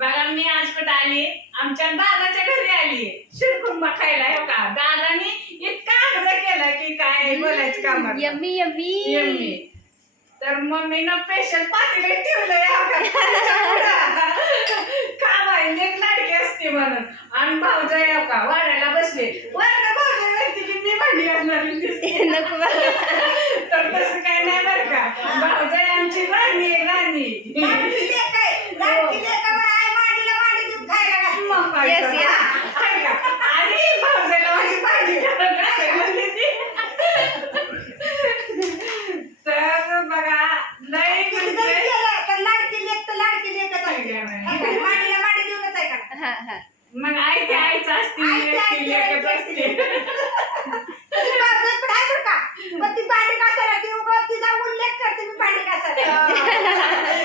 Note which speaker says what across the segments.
Speaker 1: बघा मी आज कुठं आली? आमच्या दादाच्या घरी आली. शिरकुंबा खायला हो का? दादानी इतका आग्रह केला की काय बोलायचं काम
Speaker 2: यम्मी यम्मी.
Speaker 1: यम्मी. तर मम्मीनं स्पेशल पातेलं ठेवलंय हो का? आहे लेक लाडकी असते म्हणून. आणि भाऊजा हो का वाढायला बसले. वाढणं भाऊजा माहिती की मी भांडी असणार
Speaker 2: नको बा.
Speaker 1: तर तसं काय नाही बरं का भाऊजा आमची राणी आहे राणी मग काय
Speaker 2: Yes,
Speaker 1: तर.
Speaker 2: yes.
Speaker 1: आहे का? आणि भाऊजाला माझी भांडी घालून घासायला देते. तर बघा लय म्हणजे
Speaker 2: हा हा
Speaker 1: मग आईच असते
Speaker 3: ते आईची
Speaker 1: असते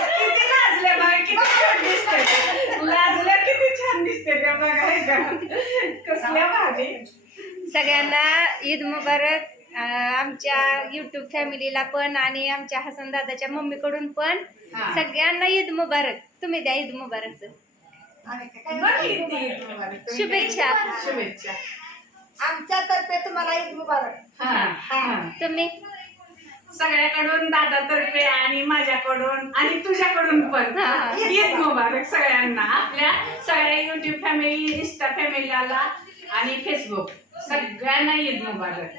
Speaker 1: किती लाजल्या बघा किती छान दिसते. लाजल्या किती छान दिसते त्या बघा आहे का? कसल्या भाजी
Speaker 2: सगळ्यांना ईद मुबारक. अं, आमच्या युट्यूब फॅमिलीला पण आणि आमच्या हसन दादाच्या मम्मीकडून पण
Speaker 1: हा.
Speaker 2: सगळ्यांना ईद मुबारक. तुम्ही द्या ईद मुबारकचं. शुभेच्छा.
Speaker 1: शुभेच्छा.
Speaker 3: आमच्यातर्फे तुम्हाला ईद मुबारक.
Speaker 1: हा हा.
Speaker 2: तुम्ही?
Speaker 1: सगळ्याकडून दादातर्फे आणि माझ्याकडून आणि तुझ्याकडून पण. ईद मुबारक सगळ्यांना. आपल्या सगळ्या युट्यूब फॅमिली इंस्टा फॅमिलीला आणि फेसबुक सगळ्यांना ईद मुबारक.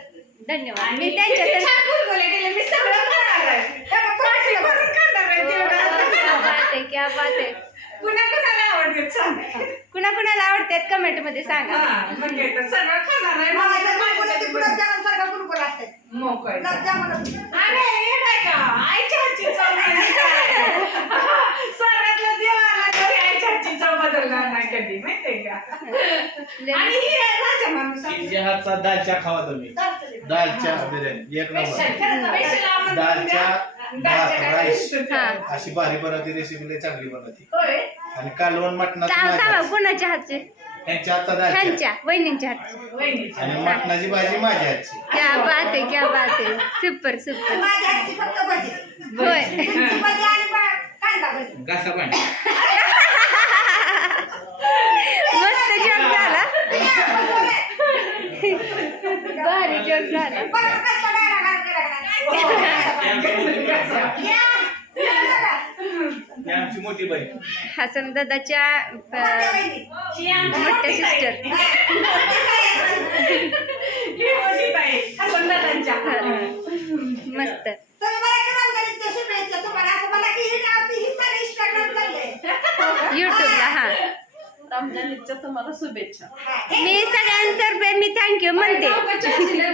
Speaker 2: धन्यवाद. मी
Speaker 1: छान गुलगुले केले मी सगळं खाणार आहे पाठी भरून खाणार आहे
Speaker 2: क्या
Speaker 1: तेवढं.
Speaker 2: बात आहे क्या बात आहे
Speaker 1: कुणा कुणाला आवडते सांग
Speaker 2: कुणा कुणाला आवडतात कमेंटमध्ये सांगा.
Speaker 1: मग काय तर सगळं खाणार आहे.
Speaker 3: माझ्या
Speaker 1: माझ्यासाठी
Speaker 3: गुलगुल्याचे
Speaker 1: पण
Speaker 3: गुलाबजामुन सारखं गुलगुल असते
Speaker 1: मोकळं आहे.
Speaker 3: गुलाबजामुन
Speaker 1: अरे हे नाही का? आईच्या हातची चव म्हणजे काय सगळ्यातला देवाला तरी आईच्या हातची चव बदलणार नाही कधी माहितीये का? आणि हे राजा माणूस. आहे.
Speaker 4: जे हातचा दालच्या खावा तुम्ही. दालच्या बिर्याणी. एक नंबर. भात, राईस.
Speaker 2: हा.
Speaker 4: अशी भारी बनवती रेसिपी लय चांगली बनवती. आणि कालवण मटणाची
Speaker 2: कोणाच्या हातचे?
Speaker 4: त्यांच्या हातचा दालच्या
Speaker 2: ह्यांच्या वहिनींच्या हातचे.
Speaker 4: आणि मटणाची भाजी माझ्या हातची.
Speaker 2: क्या बात आहे क्या बात आहे. Super super.
Speaker 3: माझ्या हातची फक्त भजी.
Speaker 2: होय.
Speaker 3: तुमची भजी आणि बा- कांदा भजी.
Speaker 4: घासा पाणी.
Speaker 2: मस्त जोक झाला. भारी जोक झाला.
Speaker 3: बरं, कसं केला का? या.
Speaker 4: मोठी बहीण
Speaker 2: हसन दादाच्या
Speaker 3: मोठ्या.
Speaker 1: ही. ही हसनदादांच्या.
Speaker 2: मस्त
Speaker 3: ही ही
Speaker 2: युट्यूबला हा
Speaker 5: तुम्हाला शुभेच्छा
Speaker 3: हा. हे
Speaker 2: मी सगळ्यांतर्फे मी थँक्यू म्हणते
Speaker 1: हसीला